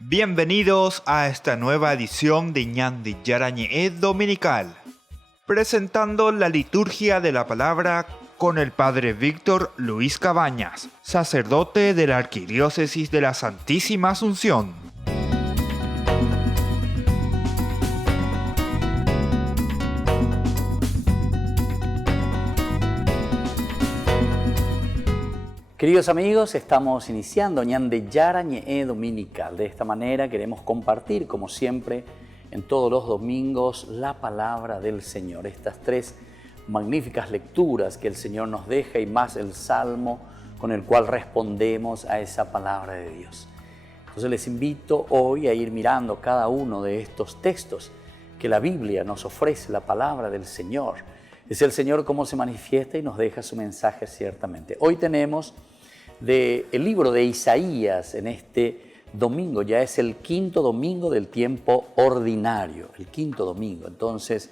Bienvenidos a esta nueva edición de Ñandi Yarañe Dominical, presentando la liturgia de la palabra con el Padre Víctor Luis Cabañas, sacerdote de la Arquidiócesis de la Santísima Asunción. Queridos amigos, estamos iniciando Ñandi Yarañe Dominical. De esta manera queremos compartir, como siempre, en todos los domingos, la palabra del Señor. Estas tres magníficas lecturas que el Señor nos deja y más el Salmo con el cual respondemos a esa palabra de Dios. Entonces les invito hoy a ir mirando cada uno de estos textos que la Biblia nos ofrece, la palabra del Señor. Es el Señor cómo se manifiesta y nos deja su mensaje ciertamente. Hoy tenemos del libro de Isaías en este domingo, ya es el quinto domingo del tiempo ordinario, el quinto domingo. Entonces,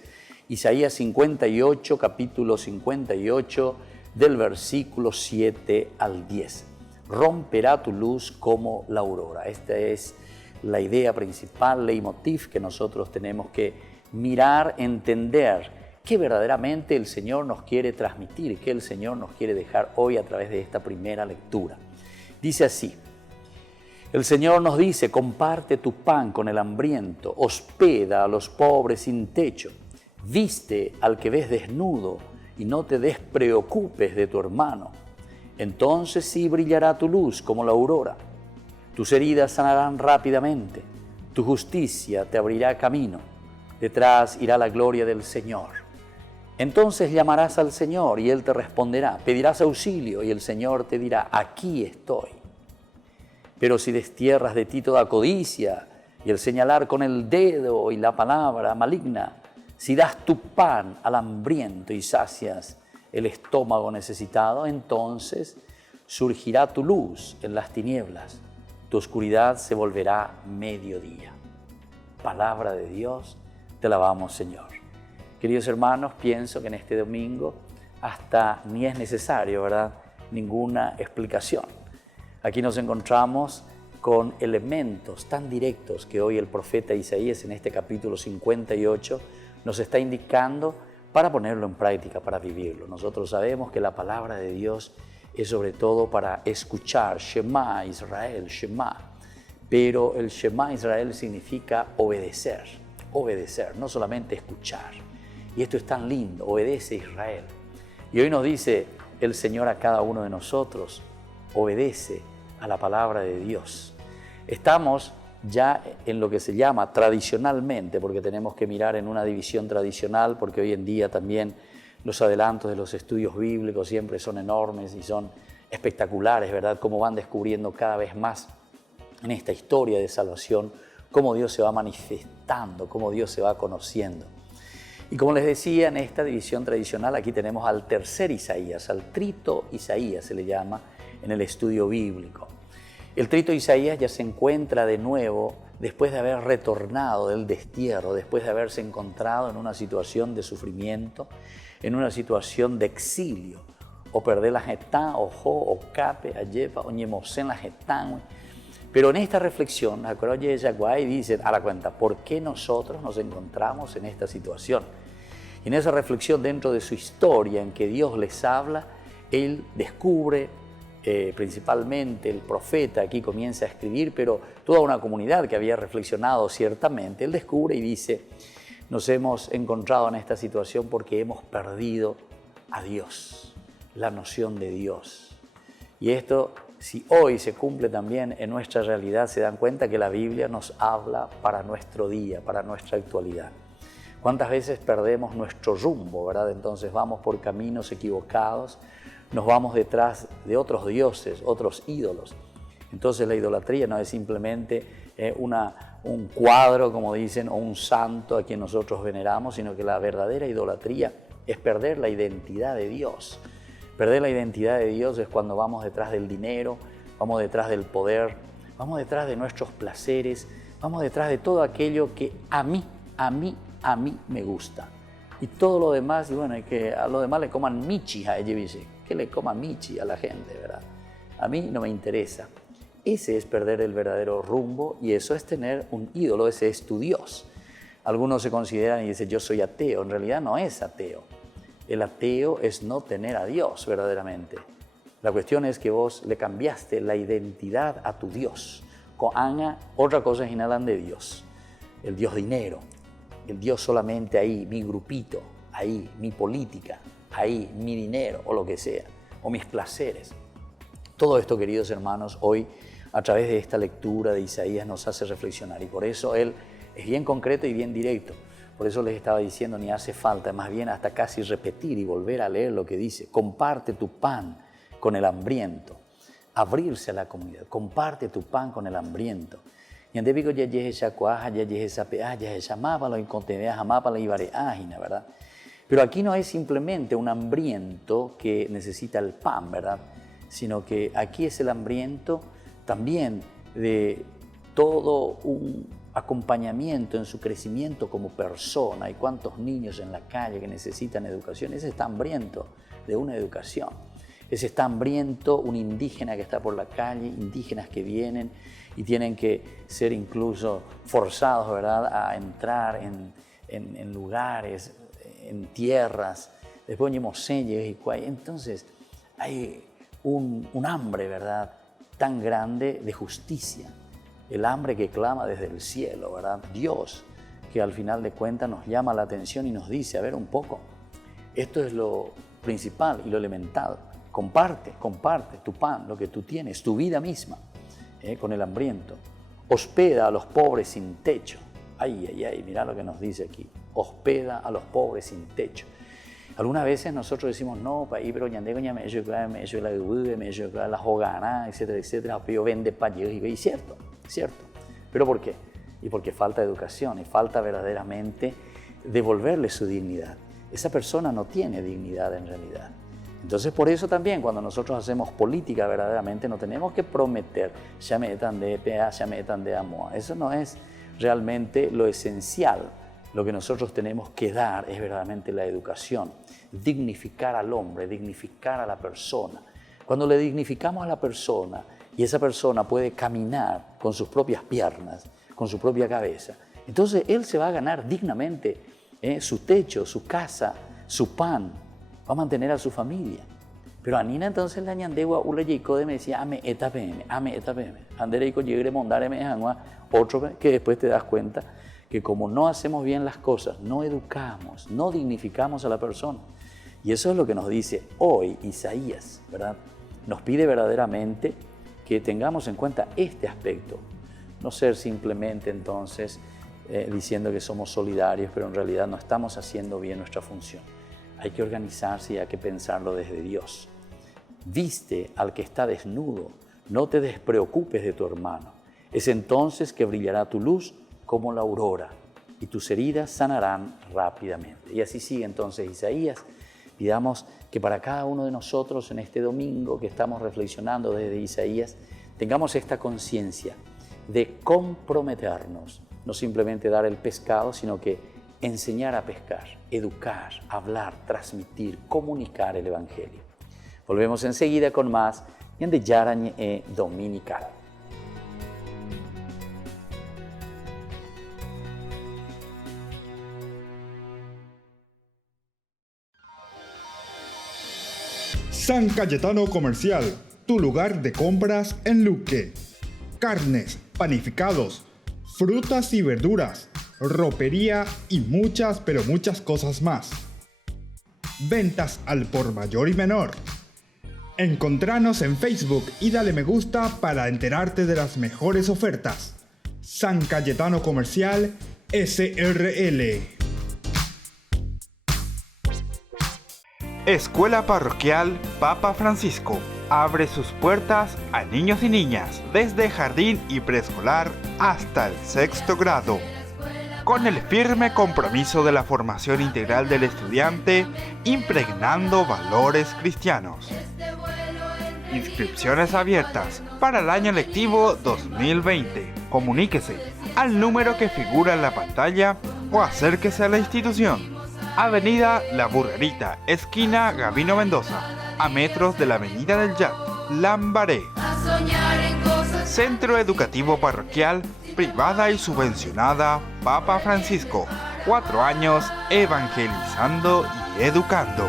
Isaías 58, capítulo 58, del versículo 7 al 10. Romperá tu luz como la aurora. Esta es la idea principal, leitmotiv, que nosotros tenemos que mirar, entender qué verdaderamente el Señor nos quiere transmitir, qué el Señor nos quiere dejar hoy a través de esta primera lectura. Dice así: el Señor nos dice, comparte tu pan con el hambriento, hospeda a los pobres sin techo, viste al que ves desnudo y no te despreocupes de tu hermano. Entonces sí brillará tu luz como la aurora, tus heridas sanarán rápidamente, tu justicia te abrirá camino, detrás irá la gloria del Señor. Entonces llamarás al Señor y Él te responderá, pedirás auxilio y el Señor te dirá, aquí estoy. Pero si destierras de ti toda codicia y el señalar con el dedo y la palabra maligna, si das tu pan al hambriento y sacias el estómago necesitado, entonces surgirá tu luz en las tinieblas, tu oscuridad se volverá mediodía. Palabra de Dios, te alabamos, Señor. Queridos hermanos, pienso que en este domingo hasta ni es necesario, ¿verdad?, ninguna explicación. Aquí nos encontramos con elementos tan directos que hoy el profeta Isaías en este capítulo 58 nos está indicando para ponerlo en práctica, para vivirlo. Nosotros sabemos que la palabra de Dios es sobre todo para escuchar, Shema Israel, Shema. Pero el Shema Israel significa obedecer, no solamente escuchar. Y esto es tan lindo, obedece Israel. Y hoy nos dice el Señor a cada uno de nosotros, obedece a la palabra de Dios. Estamos ya en lo que se llama tradicionalmente, porque tenemos que mirar en una división tradicional, porque hoy en día también los adelantos de los estudios bíblicos siempre son enormes y son espectaculares, ¿verdad? Cómo van descubriendo cada vez más en esta historia de salvación, cómo Dios se va manifestando, cómo Dios se va conociendo. Y como les decía, en esta división tradicional aquí tenemos al tercer Isaías, al trito Isaías se le llama en el estudio bíblico. El trito Isaías ya se encuentra de nuevo después de haber retornado del destierro, después de haberse encontrado en una situación de sufrimiento, en una situación de exilio. O perder la jetán, o jo, o cape, ayepa, o ñemosén la jetán. Pero en esta reflexión, Acroye Yaguay dice a la cuenta, ¿por qué nosotros nos encontramos en esta situación? Y en esa reflexión dentro de su historia en que Dios les habla, Él descubre, principalmente el profeta aquí comienza a escribir, pero toda una comunidad que había reflexionado ciertamente, Él descubre y dice, nos hemos encontrado en esta situación porque hemos perdido a Dios, la noción de Dios. Y esto, si hoy se cumple también en nuestra realidad, se dan cuenta que la Biblia nos habla para nuestro día, para nuestra actualidad. ¿Cuántas veces perdemos nuestro rumbo, verdad? Entonces vamos por caminos equivocados, nos vamos detrás de otros dioses, otros ídolos. Entonces la idolatría no es simplemente un cuadro, como dicen, o un santo a quien nosotros veneramos, sino que la verdadera idolatría es perder la identidad de Dios. Perder la identidad de Dios es cuando vamos detrás del dinero, vamos detrás del poder, vamos detrás de nuestros placeres, vamos detrás de todo aquello que a mí me gusta. Y todo lo demás, bueno, que a lo demás le coman michi a ella, que le coma michi a la gente, ¿verdad? A mí no me interesa. ese es perder el verdadero rumbo y eso es tener un ídolo, ese es tu Dios. Algunos se consideran y dicen, yo soy ateo. En realidad no es ateo. El ateo es no tener a Dios verdaderamente. La cuestión es que vos le cambiaste la identidad a tu Dios. Otra cosa es inalan de Dios. El Dios dinero, el Dios solamente ahí, mi grupito, ahí, mi política, ahí, mi dinero o lo que sea, o mis placeres. Todo esto, queridos hermanos, hoy a través de esta lectura de Isaías nos hace reflexionar y por eso él es bien concreto y bien directo. Por eso les estaba diciendo, ni hace falta, más bien hasta casi repetir y volver a leer lo que dice. Comparte tu pan con el hambriento. Abrirse a la comunidad. Comparte tu pan con el hambriento. Y en debigo ya esa cuaja, ya esa pea, ya esa mapa, lo incontenea, jamapa la ibare ágina, ¿verdad? Pero aquí no es simplemente un hambriento que necesita el pan, ¿verdad? Sino que aquí es el hambriento también de todo un acompañamiento en su crecimiento como persona. Hay cuántos niños en la calle que necesitan educación. Ese está hambriento de una educación. Ese está hambriento un indígena que está por la calle, indígenas que vienen y tienen que ser incluso forzados, ¿verdad?, a entrar en lugares, en tierras. Después entonces hay un hambre, ¿verdad?, tan grande de justicia. El hambre que clama desde el cielo, ¿verdad? Dios, que al final de cuentas nos llama la atención y nos dice, a ver un poco, esto es lo principal y lo elemental. Comparte tu pan, lo que tú tienes, tu vida misma, con el hambriento. Hospeda a los pobres sin techo. Ay, mira lo que nos dice aquí. Hospeda a los pobres sin techo. Algunas veces nosotros decimos, no, pero la jogana, etcétera, etcétera, pero vende pa' y cierto. ¿Pero por qué? Y porque falta educación y falta verdaderamente devolverle su dignidad. Esa persona no tiene dignidad en realidad. Entonces, por eso también cuando nosotros hacemos política verdaderamente no tenemos que prometer ya metan de PA, ya metan de AMOA. Eso no es realmente lo esencial. Lo que nosotros tenemos que dar es verdaderamente la educación, dignificar al hombre, dignificar a la persona. Cuando le dignificamos a la persona y esa persona puede caminar con sus propias piernas, con su propia cabeza, entonces él se va a ganar dignamente su techo, su casa, su pan, va a mantener a su familia. Pero a Nina entonces la ñandegua ula yeiko de me decía ame etapeme. Andereiko llegre mondare me hangua otro que después te das cuenta que como no hacemos bien las cosas, no educamos, no dignificamos a la persona. Y eso es lo que nos dice hoy Isaías, ¿verdad? Nos pide verdaderamente que tengamos en cuenta este aspecto. No ser simplemente entonces diciendo que somos solidarios, pero en realidad no estamos haciendo bien nuestra función. Hay que organizarse y hay que pensarlo desde Dios. Viste al que está desnudo, no te despreocupes de tu hermano. Es entonces que brillará tu luz como la aurora y tus heridas sanarán rápidamente. Y así sigue entonces Isaías. Pidamos que para cada uno de nosotros en este domingo que estamos reflexionando desde Isaías, tengamos esta conciencia de comprometernos, no simplemente dar el pescado, sino que enseñar a pescar, educar, hablar, transmitir, comunicar el Evangelio. Volvemos enseguida con más de Yarañe Dominical. San Cayetano Comercial, tu lugar de compras en Luque. Carnes, panificados, frutas y verduras, ropería y muchas, pero muchas cosas más. Ventas al por mayor y menor. Encontranos en Facebook y dale me gusta para enterarte de las mejores ofertas. San Cayetano Comercial SRL. Escuela Parroquial Papa Francisco abre sus puertas a niños y niñas desde jardín y preescolar hasta el 6º grado. Con el firme compromiso de la formación integral del estudiante, impregnando valores cristianos. Inscripciones abiertas para el año lectivo 2020. Comuníquese al número que figura en la pantalla o acérquese a la institución. Avenida La Burrerita, esquina Gabino Mendoza, a metros de la Avenida del Yat, Lambaré. Centro Educativo Parroquial, privada y subvencionada Papa Francisco. 4 años evangelizando y educando.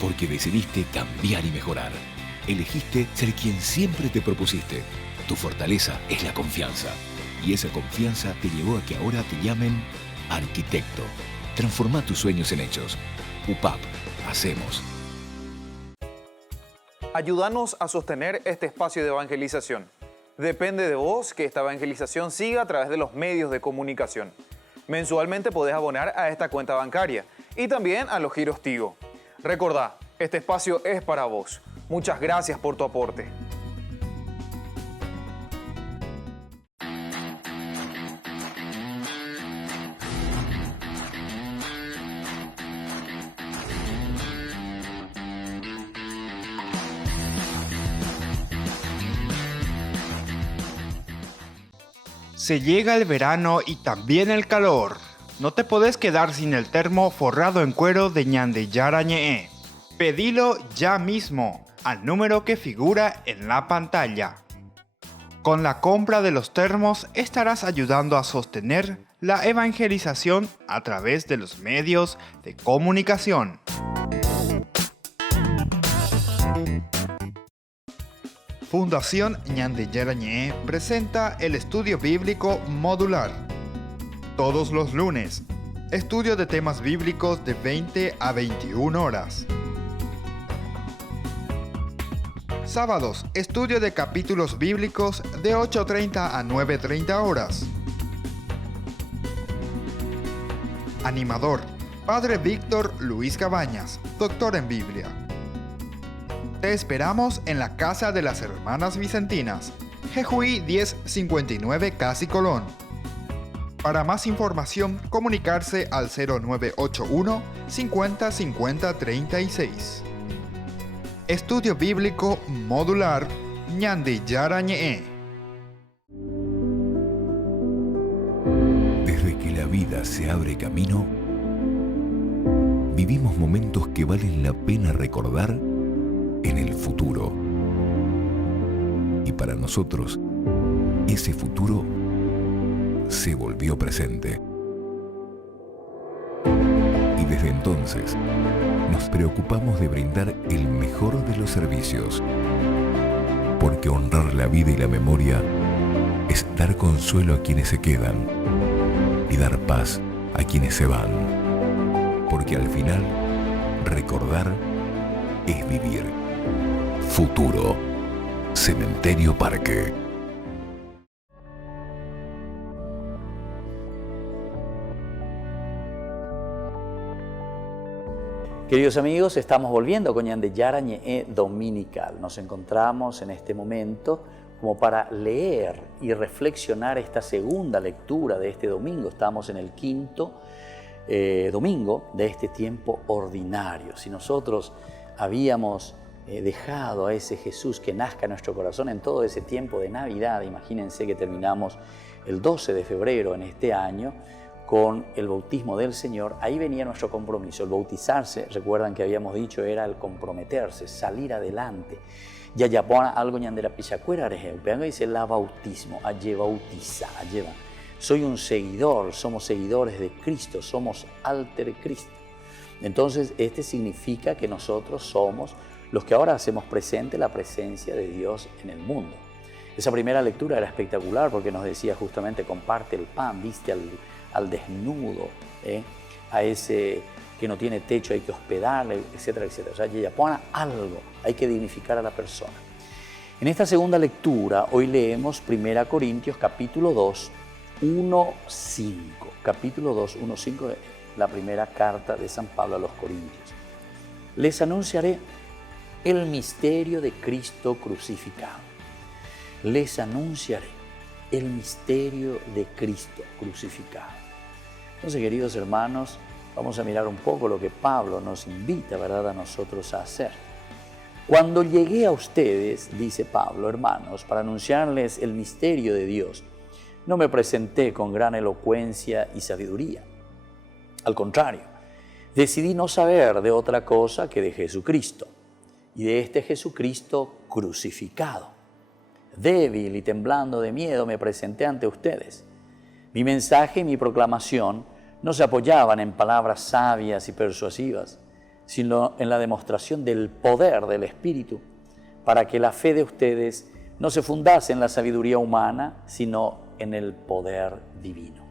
Porque decidiste cambiar y mejorar. Elegiste ser quien siempre te propusiste. Tu fortaleza es la confianza. Y esa confianza te llevó a que ahora te llamen arquitecto. Transforma tus sueños en hechos. UPAP. Hacemos. Ayúdanos a sostener este espacio de evangelización. Depende de vos que esta evangelización siga a través de los medios de comunicación. Mensualmente podés abonar a esta cuenta bancaria y también a los giros Tigo. Recordá, este espacio es para vos. Muchas gracias por tu aporte. Se llega el verano y también el calor. No te podés quedar sin el termo forrado en cuero de Ñande Yara Ñe'e. Pedilo ya mismo al número que figura en la pantalla. Con la compra de los termos estarás ayudando a sostener la evangelización a través de los medios de comunicación. Fundación Ñande Yara Ñe'e presenta el estudio bíblico modular. Todos los lunes, estudio de temas bíblicos de 20 a 21 horas. Sábados, estudio de capítulos bíblicos de 8:30 a 9:30 horas. Animador, Padre Víctor Luis Cabañas, doctor en Biblia. Te esperamos en la Casa de las Hermanas Vicentinas, Jejuí 1059 Casi Colón. Para más información, comunicarse al 0981 50 50 36. Estudio Bíblico Modular Ñande Yara Ñe'e. Desde que la vida se abre camino, vivimos momentos que valen la pena recordar en el futuro. Y para nosotros, ese futuro se volvió presente. Y desde entonces, nos preocupamos de brindar el mejor de los servicios. Porque honrar la vida y la memoria es dar consuelo a quienes se quedan y dar paz a quienes se van. Porque al final, recordar es vivir. Futuro. Cementerio Parque. Queridos amigos, estamos volviendo con Ñande Yara Ñe'e Dominical. Nos encontramos en este momento como para leer y reflexionar esta segunda lectura de este domingo. Estamos en el quinto domingo de este tiempo ordinario. Si nosotros habíamos dejado a ese Jesús que nazca en nuestro corazón en todo ese tiempo de Navidad, imagínense que terminamos el 12 de febrero en este año con el bautismo del Señor. Ahí venía nuestro compromiso. El bautizarse, recuerdan que habíamos dicho, era el comprometerse, salir adelante. Ya pone algo ñandera pichacuera, dice la bautismo, allí bautiza, lleva. Soy un seguidor, somos seguidores de Cristo, somos alter Cristo. Entonces, este significa que nosotros somos los que ahora hacemos presente la presencia de Dios en el mundo. Esa primera lectura era espectacular porque nos decía justamente comparte el pan, viste al desnudo, a ese que no tiene techo hay que hospedarle, etcétera, etcétera. O sea, ya pone algo, hay que dignificar a la persona. En esta segunda lectura, hoy leemos 1 Corintios capítulo 2, 1:5. Capítulo 2, 1:5 de la primera carta de San Pablo a los Corintios. Les anunciaré el misterio de Cristo crucificado. Les anunciaré el misterio de Cristo crucificado. Entonces, queridos hermanos, vamos a mirar un poco lo que Pablo nos invita, ¿verdad?, a nosotros a hacer. Cuando llegué a ustedes, dice Pablo, hermanos, para anunciarles el misterio de Dios, no me presenté con gran elocuencia y sabiduría. Al contrario, decidí no saber de otra cosa que de Jesucristo y de este Jesucristo crucificado. Débil y temblando de miedo me presenté ante ustedes. Mi mensaje y mi proclamación no se apoyaban en palabras sabias y persuasivas, sino en la demostración del poder del Espíritu, para que la fe de ustedes no se fundase en la sabiduría humana, sino en el poder divino.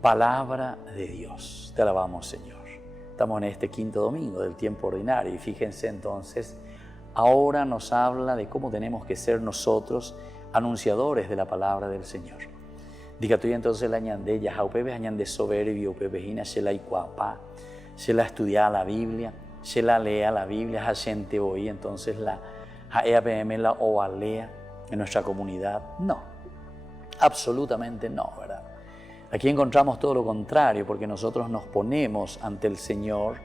Palabra de Dios. Te alabamos, Señor. Estamos en este quinto domingo del tiempo ordinario y fíjense entonces, ahora nos habla de cómo tenemos que ser nosotros anunciadores de la palabra del Señor. Diga tú entonces la ñande, ya jaupebe añande soberbio, pebejina, se la iguapa, se la estudia la Biblia, se la lea la Biblia, ha gente hoy, entonces la jaeapm la ovalea en nuestra comunidad. No, absolutamente no, ¿verdad? Aquí encontramos todo lo contrario, porque nosotros nos ponemos ante el Señor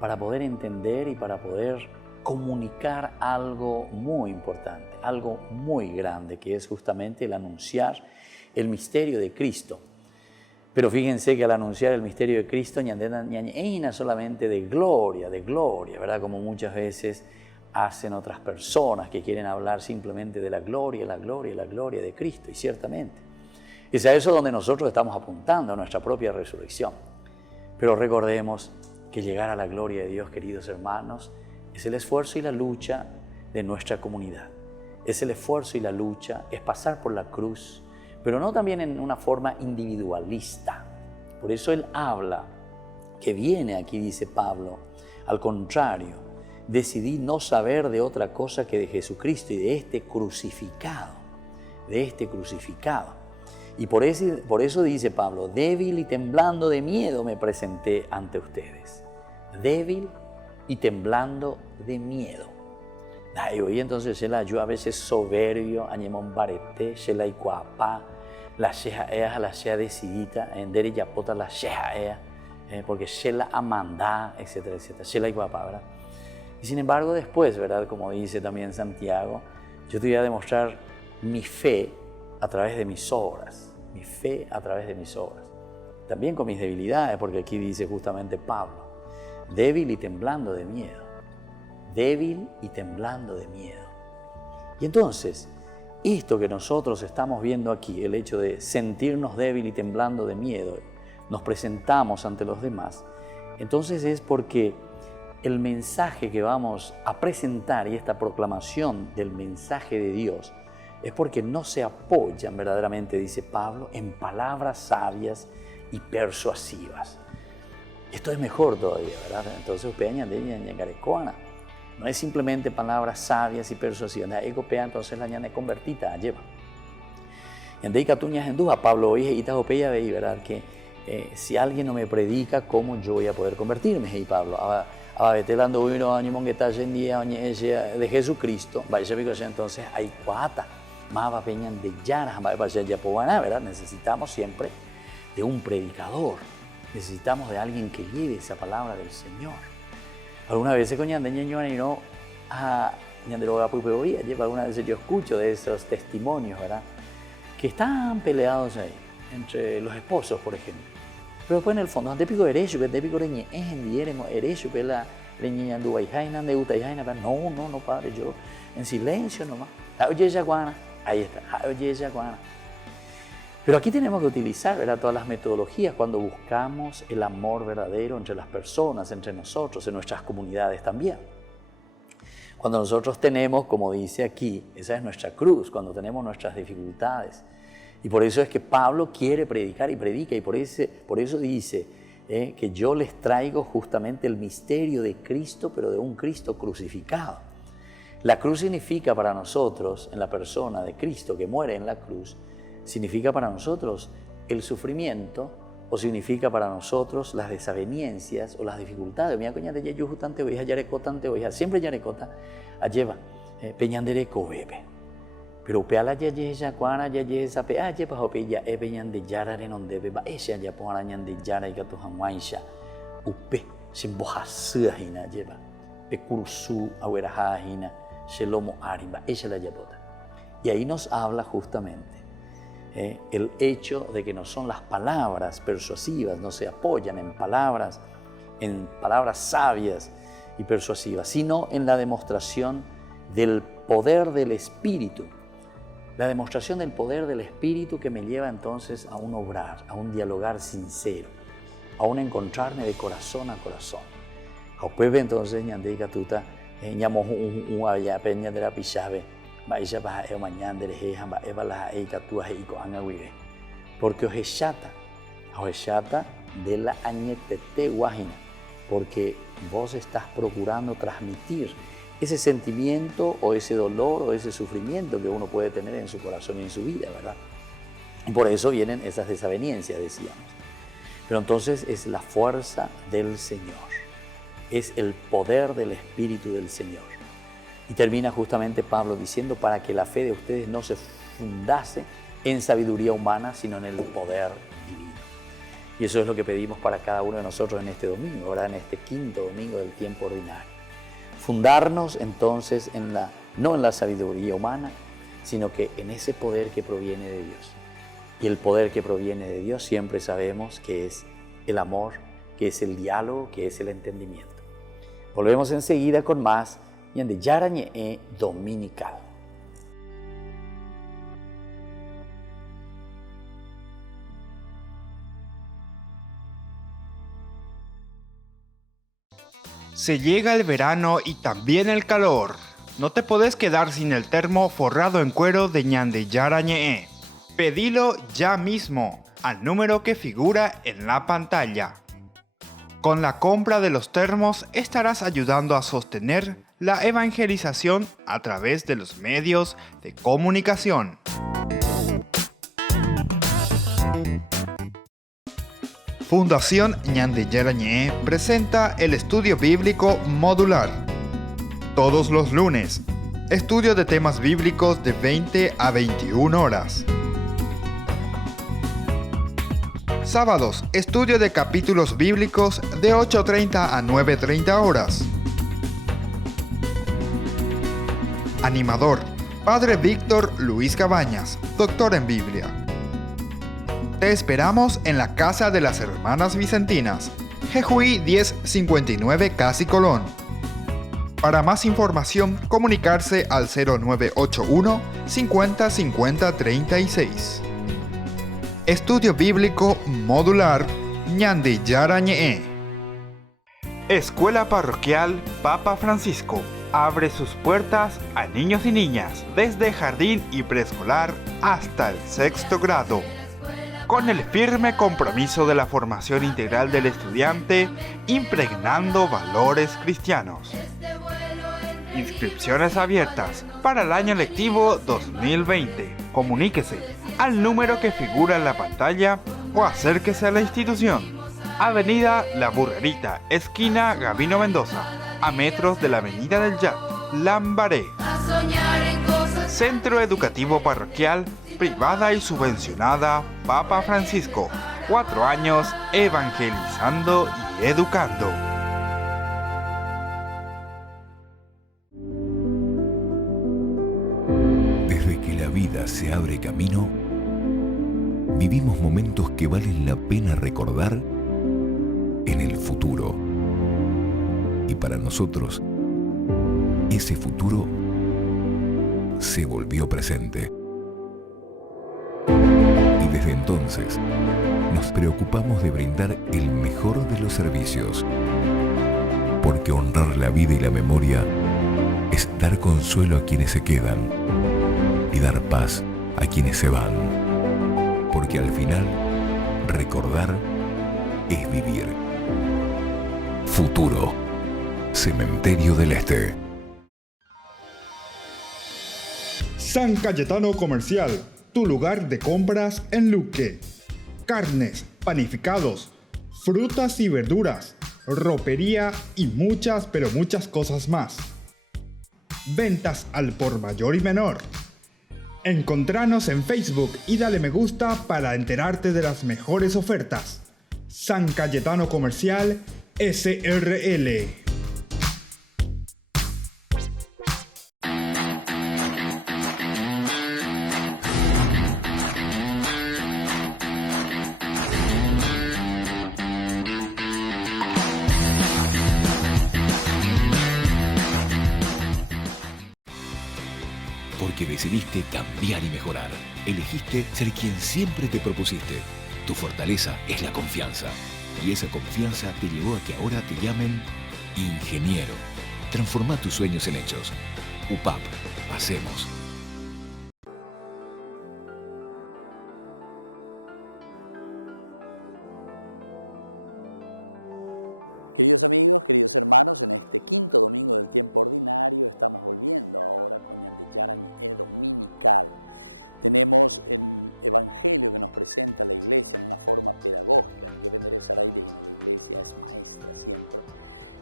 para poder entender y para poder comunicar algo muy importante, algo muy grande, que es justamente el anunciar el misterio de Cristo. Pero fíjense que al anunciar el misterio de Cristo, ñañeina solamente de gloria, ¿verdad? Como muchas veces hacen otras personas que quieren hablar simplemente de la gloria de Cristo, y ciertamente. Es a eso donde nosotros estamos apuntando, a nuestra propia resurrección. Pero recordemos que llegar a la gloria de Dios, queridos hermanos, es el esfuerzo y la lucha de nuestra comunidad. Es el esfuerzo y la lucha, es pasar por la cruz, pero no también en una forma individualista. Por eso él habla, que viene aquí, dice Pablo, al contrario, decidí no saber de otra cosa que de Jesucristo y de este crucificado, Y por eso dice Pablo, débil y temblando de miedo me presenté ante ustedes. Débil y temblando de miedo. Y entonces yo a veces soberbio, añemón barete, se la iguapa, la shea decidida, en deri yapota la shea, porque se la amanda, etcétera, etcétera, se la iguapa, ¿verdad? Y sin embargo después, ¿verdad? Como dice también Santiago, yo te voy a demostrar mi fe a través de mis obras, también con mis debilidades, porque aquí dice justamente Pablo, débil y temblando de miedo. Y entonces, esto que nosotros estamos viendo aquí, el hecho de sentirnos débil y temblando de miedo, nos presentamos ante los demás, entonces es porque el mensaje que vamos a presentar y esta proclamación del mensaje de Dios es porque no se apoyan verdaderamente, dice Pablo, en palabras sabias y persuasivas. Esto es mejor todavía, ¿verdad? Entonces, no es simplemente palabras sabias y persuasivas. Entonces, la ñane convertida lleva. Y andei catuñas en duda, Pablo oye y tajopeya veí, ¿verdad? Que si alguien no me predica, ¿cómo yo voy a poder convertirme? Y Pablo, vetelando uno año mongueta de Jesucristo, vaya entonces hay cuata, más va peñan de llanas, ¿verdad? Necesitamos siempre de un predicador. Necesitamos de alguien que lleve esa palabra del Señor. Algunas veces con algunas veces yo escucho de esos testimonios, ¿verdad? Que están peleados ahí, entre los esposos, por ejemplo. Pero después en el fondo, ante pico derecho, que te pico reñe, derecho, que la reñe anduva y jaina, de uta y jaina, no, padre, yo en silencio nomás. Oye, yaguana, ahí está, oye, yaguana. Pero aquí tenemos que utilizar, ¿verdad?, todas las metodologías cuando buscamos el amor verdadero entre las personas, entre nosotros, en nuestras comunidades también. Cuando nosotros tenemos, como dice aquí, esa es nuestra cruz, cuando tenemos nuestras dificultades. Y por eso es que Pablo quiere predicar y predica, y por eso dice que yo les traigo justamente el misterio de Cristo, pero de un Cristo crucificado. La cruz significa para nosotros, en la persona de Cristo que muere en la cruz, significa para nosotros el sufrimiento, o significa para nosotros las desavenencias o las dificultades. Mira, coña de yayuju tante oveja, yarecota ante oveja, siempre yarecota, lleva peñandereco bebe. Pero peala yaye ya cuana yaye sape aye pa hope ya peñan de yara renonde beba ese ya po arañan de yara y gato hamaisha upe sin boja hina lleva pe kursu awera hina shelomo ariba esa la yabota. Y ahí nos habla justamente el hecho de que no son las palabras persuasivas, no se apoyan en palabras sabias y persuasiva, sino en la demostración del poder del Espíritu. La demostración del poder del Espíritu que me lleva entonces a un obrar, a un dialogar sincero, a un encontrarme de corazón a corazón. Después entonces ñande catuta ñamos un allá peña de la pichave, vaya baja el mañana de reja, va la catua y con agüe. Porque ojechata de la añetete guajina, porque vos estás procurando transmitir ese sentimiento o ese dolor o ese sufrimiento que uno puede tener en su corazón y en su vida, ¿verdad? Y por eso vienen esas desavenencias, decíamos. Pero entonces es la fuerza del Señor, es el poder del Espíritu del Señor. Y termina justamente Pablo diciendo para que la fe de ustedes no se fundase en sabiduría humana, sino en el poder divino. Y eso es lo que pedimos para cada uno de nosotros en este domingo, ¿verdad? En este quinto domingo del tiempo ordinario. Fundarnos entonces no en la sabiduría humana, sino que en ese poder que proviene de Dios. Y el poder que proviene de Dios siempre sabemos que es el amor, que es el diálogo, que es el entendimiento. Volvemos enseguida con más Ñande Yarañe'ẽ Dominical. Se llega el verano y también el calor. No te podés quedar sin el termo forrado en cuero de Ñande Yarañe'ẽ. Pedilo ya mismo al número que figura en la pantalla. Con la compra de los termos estarás ayudando a sostener la evangelización a través de los medios de comunicación. Fundación Ñande Yarañe'ẽ presenta el estudio bíblico modular. Todos los lunes, estudio de temas bíblicos de 20 a 21 horas. Sábados, estudio de capítulos bíblicos de 8:30 a 9:30 horas. Animador, Padre Víctor Luis Cabañas, doctor en Biblia. Te esperamos en la Casa de las Hermanas Vicentinas, Jejuí 1059 Casi Colón. Para más información, comunicarse al 0981 50 50 36. Estudio Bíblico Modular Ñande Yarañe'ẽ. Escuela Parroquial Papa Francisco abre sus puertas a niños y niñas desde jardín y preescolar hasta el 6º grado. Con el firme compromiso de la formación integral del estudiante, impregnando valores cristianos. Inscripciones abiertas para el año lectivo 2020. Comuníquese al número que figura en la pantalla o acérquese a la institución. Avenida La Burrerita, esquina Gabino Mendoza, a metros de la Avenida del Yat, Lambaré. Centro Educativo Parroquial, privada y subvencionada Papa Francisco. 4 años evangelizando y educando. Desde que la vida se abre camino, vivimos momentos que valen la pena recordar en el futuro. Y para nosotros, ese futuro se volvió presente. Y desde entonces, nos preocupamos de brindar el mejor de los servicios. Porque honrar la vida y la memoria es dar consuelo a quienes se quedan y dar paz a quienes se van. Porque al final, recordar es vivir. Futuro. Cementerio del Este. San Cayetano Comercial, tu lugar de compras en Luque. Carnes, panificados, frutas y verduras, ropería y muchas, pero muchas cosas más. Ventas al por mayor y menor. Encontranos en Facebook y dale me gusta para enterarte de las mejores ofertas. San Cayetano Comercial, SRL. Porque decidiste cambiar y mejorar. Elegiste ser quien siempre te propusiste. Tu fortaleza es la confianza. Y esa confianza te llevó a que ahora te llamen ingeniero. Transforma tus sueños en hechos. UPAP. Hacemos. Queridos amigos, queridos hermanos, en este quinto domingo del tiempo ordinario estamos volviendo ahora con Ñande Yarañe dominical. Tenemos el Evangelio que nos presenta la Iglesia en una forma pedagógica, ni que vendré Saraides en la Iglesia es maestra siempre,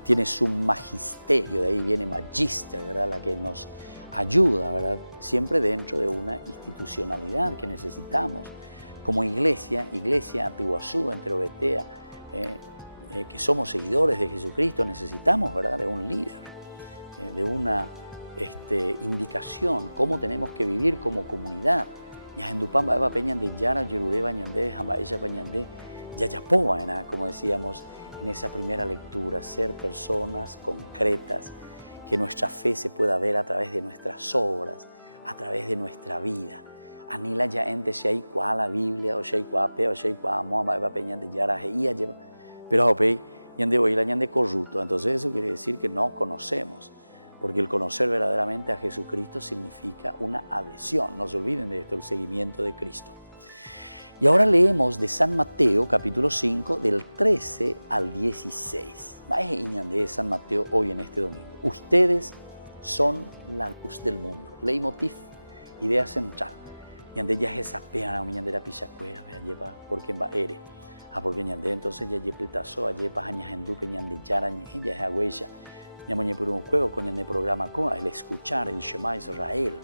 tiene su magisterio, de ahí viene magister, ¿verdad? La que nos ayuda, ¿verdad? Siempre dentro de una institucionalidad que necesitamos como Iglesia Atihuazú, Enterobetea, que somos seguidores de Jesucristo, necesitamos, ¿verdad?, de un líder, de una indicación, cómo tenemos que vivir como comunidad. Como decíamos en esa primera lectura, ser personas concretas, que nuestra fe se pueda ver a través de nuestras obras, a través de nuestra vida. Anila ya ente shei kwa la Biblia o shei kwa pe o shei kwa amo ba peñan de yara heia lleva. Pero entonces eso quiere decir que no conocemos, porque el conocer verdaderamente a Jesucristo significa una adhesión. No se olviden de esto, el seguimiento de Cristo. Y ahora leemos de San Mateo, capítulo 5, del 13 al 16. De San Mateo hoy en este domingo. Ustedes son la luz del mundo. Leitmotiv, idea central. Ñande ya es esa pena, ñande la pichacuera, porque va ere. Porque ñande entonces ya yepitazo, ayepa añajendupe ñande yarañe, ella es agüella. Ñamoñe por un juego con ñande programa coa, el escuchar el Shema Israel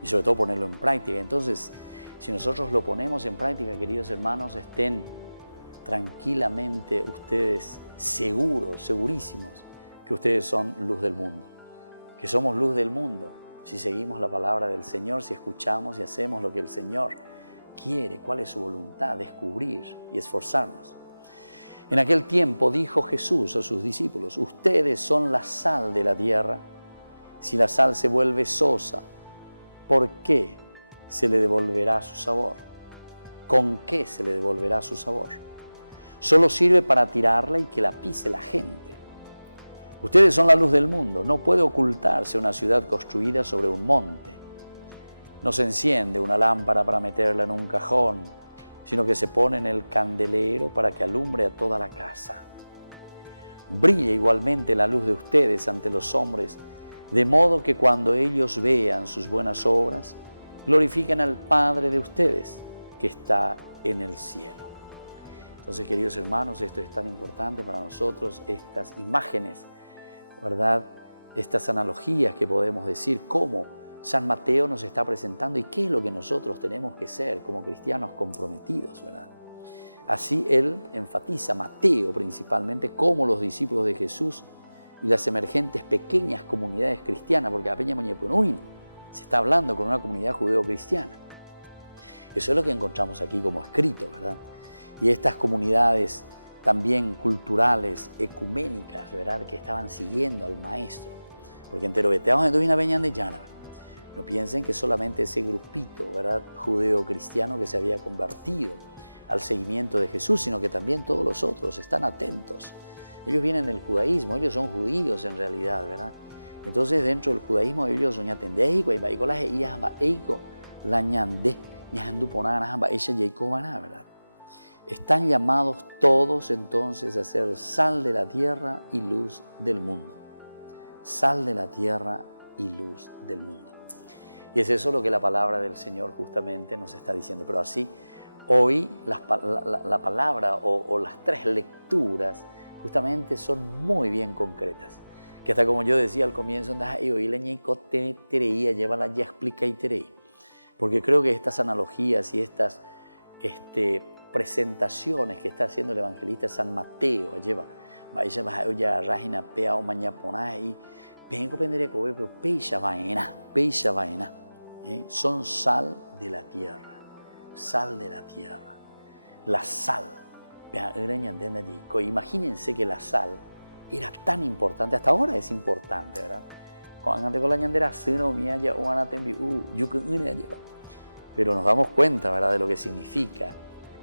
y sobre todo ponerlo en práctica. Entonces, si nosotros lo ponemos en práctica, queridos hermanos, estén tranquilamente ustedes seguros, segurísimos que ustedes son luz del mundo, que somos luz del mundo si seguimos la palabra del Señor, si escuchamos y hacemos lo que el Señor quiere, cuál es su voluntad, descubrir y esforzarnos. En aquel tiempo dijo Jesús a sus discípulos: ustedes son la sal de la tierra. Si la sal se vuelve sosa, ¿por qué se le devolverá su sabor? ¿Con qué se le devolverá su sabor? Solo sirve para tirarla y que la pise la gente. Ustedes son la luz del mundo. No puede ocultarse una ciudad construida sobre un monte. No se enciende una lámpara para meterla en un cajón, sino que se pone en el candelero para que alumbre a toda la casa. Brilla igualmente la luz de ustedes ante los hombres, de modo que cuando ellos vean sus buenas obras, glorifiquen al Padre de ustedes, que está en el cielo. Entonces, queridos hermanos, esto es tan importante para nosotros, estas imágenes, ¿verdad? Estas analogías que podemos decir, cómo San Mateo nos está presentando y qué es lo que nosotros tenemos que ser como cristianos comprometidos, ¿verdad? Así él enfatiza, Mateo principalmente, cómo los discípulos de Jesús y las emergentes pequeñas comunidades cristianas, porque a Peña Moñepunuin se está hablando con una comunidad judeo-cristiana. Eso es lo que encontramos aquí como escrito, ¿verdad? Y estas comunidades también culturales, ecuménicas, ¿verdad?, que estaban siguiendo al Maestro. Porque enterobeteados en Duvina Peñan de Llana. No piensen que solamente ese grupito, ¿verdad?, judeo-cristiano que se había convertido al seguimiento de Jesús, sino que también todos los otros están atentos. Ellos vienen del judaísmo, ellos son judíos en realidad, ¿verdad? Entonces dentro del judaísmo ellos son yatendejico, y baiko las ellas eiko la ñande, ñanduponana, ella yeicobana, ¿verdad? Están llamados todos entonces a ser sal de la tierra y luz del mundo. Sal de la tierra y luz del mundo. Y es eso lo que la palabra del Señor justamente nos está diciendo. Pero así, hoy la palabra o las tres lecturas justamente son muy bien concretas. Que hasta como yo decía al comienzo, porque creo que estas analogías y estas presentaciones que está haciendo el evangelista San Mateo, son sal de la tierra, sal de la tierra, la sal. Imagínense que la sal era tan importante, hasta ahora es importante, ¿verdad? Pero nos damos cuenta, ¿verdad?, de lo que significa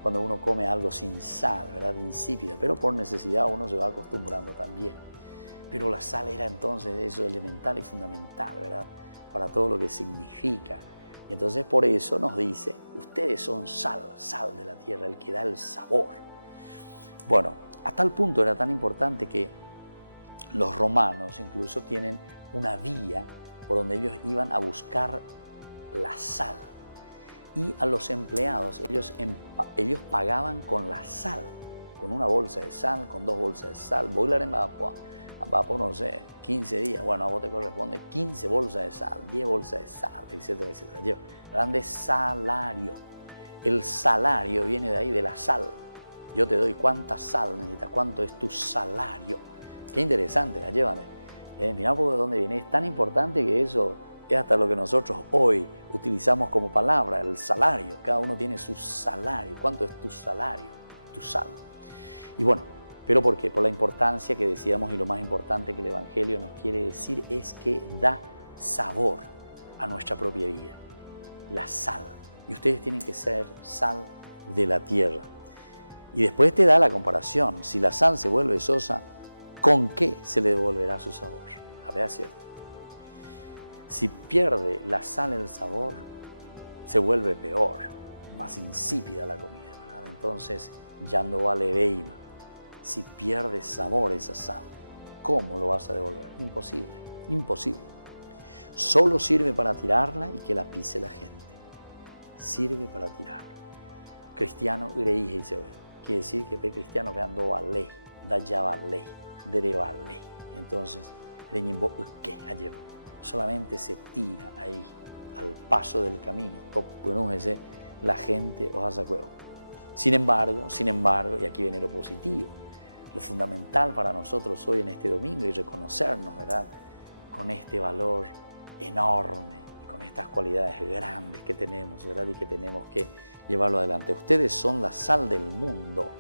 cuando uno come algo sin sal, ¿verdad?, insípida, pero por necesidad uno se va acostumbrando también. Pero la sal era entonces eso elemental y fundamental, ¿verdad?, para todo lo que significa. Y entonces por eso nos dice, ustedes son sal, sal de la tierra, el que da el sabor. Bueno, a tal punto era tan importante que los romanos incluso tienen una vía por donde ellos iban a buscar la sal. Y a los empleados, ellos pagaban con la sal, con una bolsa de sal, con 2 bolsas de sal. Va por, no sé, 15 días, bueno, a vos te corresponde 15 bolsas de sal, 10 bolsas de sal, etcétera, etcétera. Lleva grande salario. El salario viene de ahí, de la sal. Yo te doy cuánta sal necesitas, cuánto es tu salario. Qué interesante, la llevan. Mirá un poco de dónde viene. Es tan importante que eso es hasta lo que nosotros hoy utilizamos como palabra, el salario. Cada uno tiene su salario. ¿Cuánto es tu salario? Tu sal. Y bueno, ¿pero por qué? Por la importancia que decíamos, y lo más importante que el Evangelio nos quiere decir es que da sabor a nuestra propia vida. La sal. Y ustedes tienen que ser sal de la tierra. Y después te da la comparación. Si la sal se vuelve sosa, ¿con qué se le devolverá su sabor? A ver, es cierto. Si pierde la sal el sabor, se vuelve peor, más insípida la comida, ¿verdad? Entonces, ya no vale veima. Si pierde sabor esa sal, ¿cómo lo vas a devolver? Imposible, imposible. Solo sirve para tirarla y que la pise la gente. Sirve para tirar. Cristiano, greije y se ve. Quiere decir que el cristiano veando vale, da ya vale, dere vale. Entonces, solamente se tira ahí, al paso del camino. La gente os hace juego. Sin embargo, y aquí viene lo positivo, lo fundamental para nosotros hoy en este domingo y reconocernos, ¿verdad?, con este valor enorme y con estas cualidades grandes que tenemos, ¿verdad?, y que tenemos que llevarlo adelante. Ustedes son la sal del mundo.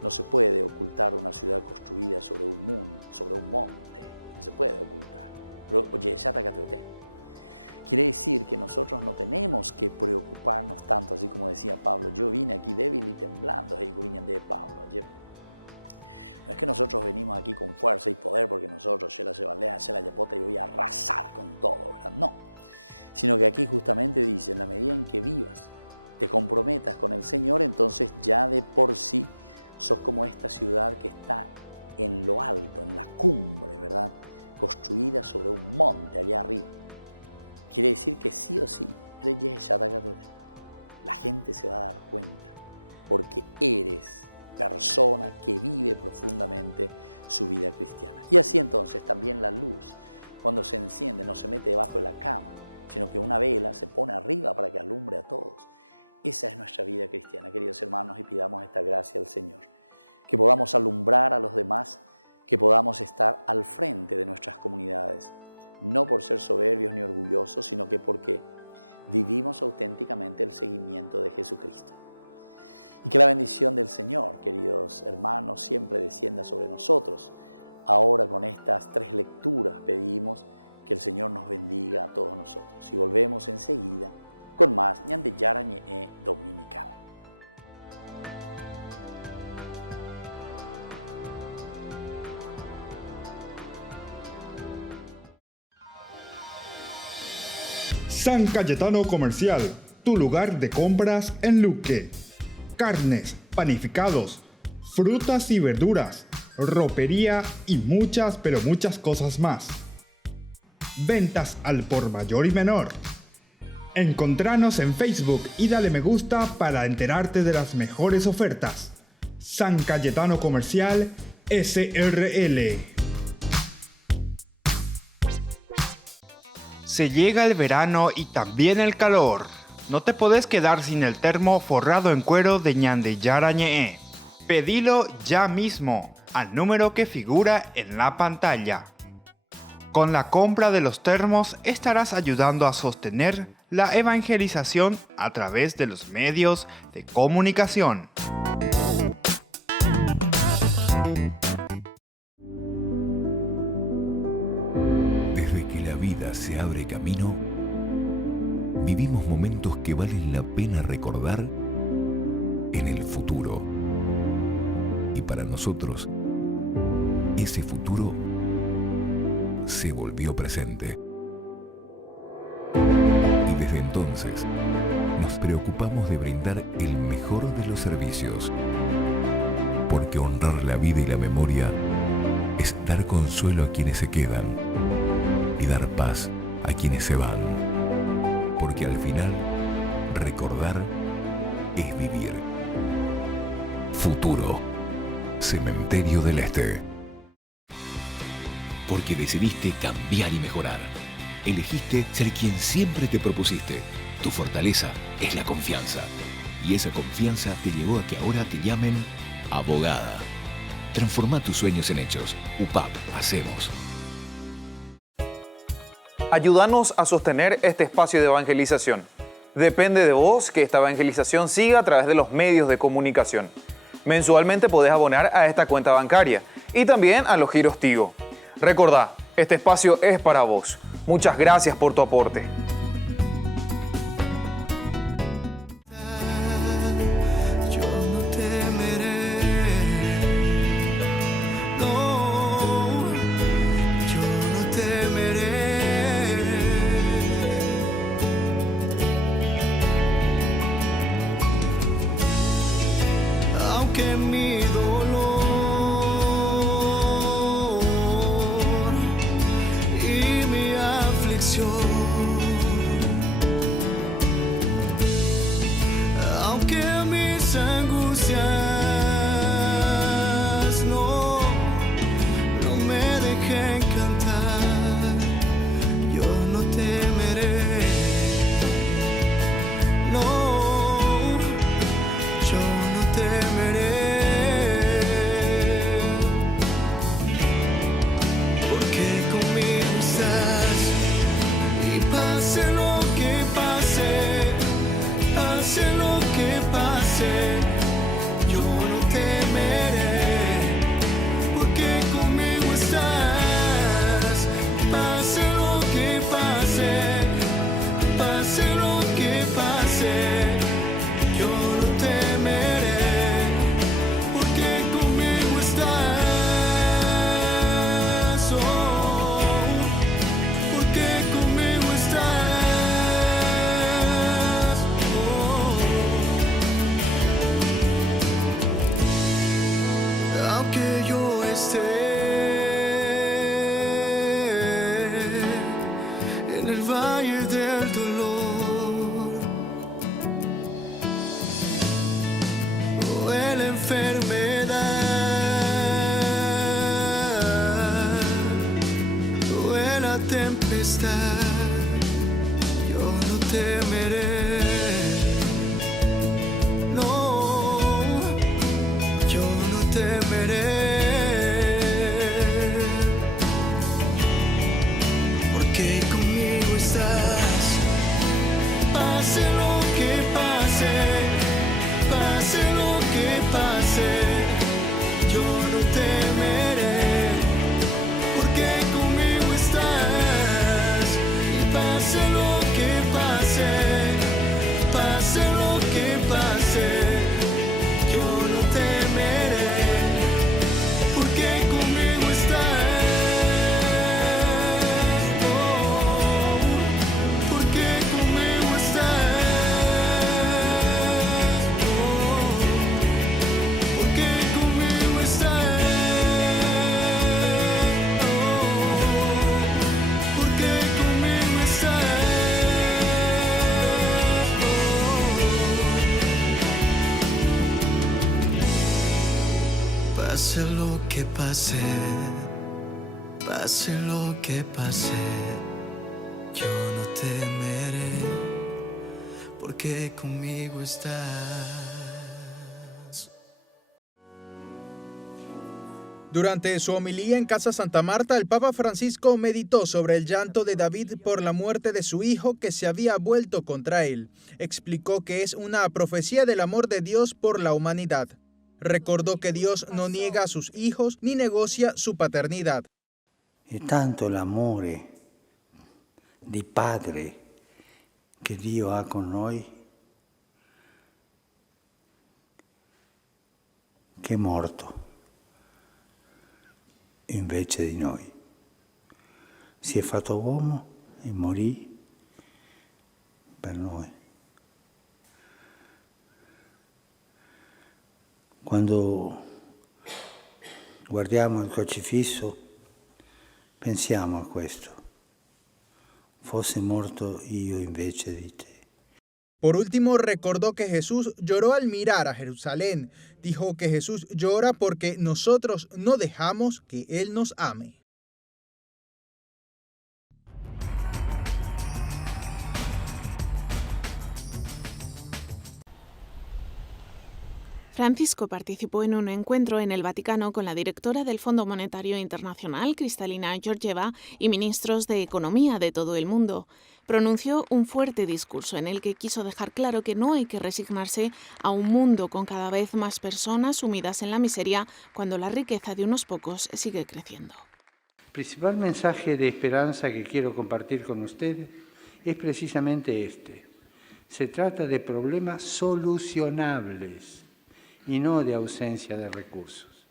No se puede ocultar una ciudad construida sobre un monte. No se puede ocultar. Pero, oye, ya te quiere decir que nosotros no tenemos que preocuparnos tanto, así como decía Pablo. Yo vine aquí débil y temblando, de Pablo ayer. No es que nosotros venimos aquí con fuerza y poder porque nosotros, la yapota y voy a arrasar con todo, ¿verdad? No. Sino que aquí justamente dice, en la medida en que vivas, te comprometas con el Señor, entonces ya de por sí sos como esta ciudad que está en lo alto, en la cumbre, ¿verdad?, construida sobre un monte allá arriba. Quiere decir que sí o sí, la gente se va a dar cuenta, porque eres persona que vive profundamente su vida cristiana. Y así entonces también la luz, cuando se enciende, no se mete debajo de la cama, sino que una vela se pone arriba para que alumbre a todos. Esa es nuestra vida cristiana, queridos hermanos, y pidamos esta gracia al Señor. Que podamos alumbrar a los demás, que podamos estar al frente de nuestras comunidades, no por ser soberbios ni orgullosos, sino que porque vivimos auténticamente el seguimiento de Jesucristo. Y que la bendición del Señor, queridos hermanos, siempre descienda sobre nosotros. Ahora con estas 3 lecturas pedimos que el Señor nos bendiga a todos nosotros. Y volvemos enseguida con más Ñande Yarañe Dominical. San Cayetano Comercial, tu lugar de compras en Luque. Carnes, panificados, frutas y verduras, ropería y muchas, pero muchas cosas más. Ventas al por mayor y menor. Encontranos en Facebook y dale me gusta para enterarte de las mejores ofertas. San Cayetano Comercial, SRL. Se llega el verano y también el calor. No te podés quedar sin el termo forrado en cuero de Ñande Yarañe. Pedilo ya mismo al número que figura en la pantalla. Con la compra de los termos estarás ayudando a sostener la evangelización a través de los medios de comunicación. Desde que la camino, vivimos momentos que valen la pena recordar en el futuro. Y para nosotros, ese futuro se volvió presente. Y desde entonces, nos preocupamos de brindar el mejor de los servicios. Porque honrar la vida y la memoria es dar consuelo a quienes se quedan y dar paz a quienes se van. Porque al final, recordar es vivir. Futuro. Cementerio del Este. Porque decidiste cambiar y mejorar. Elegiste ser quien siempre te propusiste. Tu fortaleza es la confianza. Y esa confianza te llevó a que ahora te llamen abogada. Transforma tus sueños en hechos. UPAP, hacemos. Ayúdanos a sostener este espacio de evangelización. Depende de vos que esta evangelización siga a través de los medios de comunicación. Mensualmente podés abonar a esta cuenta bancaria y también a los giros Tigo. Recordá, este espacio es para vos. Muchas gracias por tu aporte. Pase lo que pase, pase lo que pase, yo no temeré, porque conmigo estás. Durante su homilía en Casa Santa Marta, el Papa Francisco meditó sobre el llanto de David por la muerte de su hijo que se había vuelto contra él. Explicó que es una profecía del amor de Dios por la humanidad. Recordó que Dios no niega a sus hijos ni negocia su paternidad. È tanto l'amore di Padre che Dio ha con noi, che è morto invece di noi. Si è fatto uomo e morì per noi. Quando guardiamo il crocifisso, pensiamo a questo. Fosse morto io invece di te. Por último, recordó que Jesús lloró al mirar a Jerusalén. Dijo que Jesús llora porque nosotros no dejamos que Él nos ame. Francisco participó en un encuentro en el Vaticano con la directora del Fondo Monetario Internacional, Kristalina Georgieva, y ministros de Economía de todo el mundo. Pronunció un fuerte discurso en el que quiso dejar claro que no hay que resignarse a un mundo con cada vez más personas sumidas en la miseria cuando la riqueza de unos pocos sigue creciendo. El principal mensaje de esperanza que quiero compartir con ustedes es precisamente este. Se trata de problemas solucionables y no de ausencia de recursos.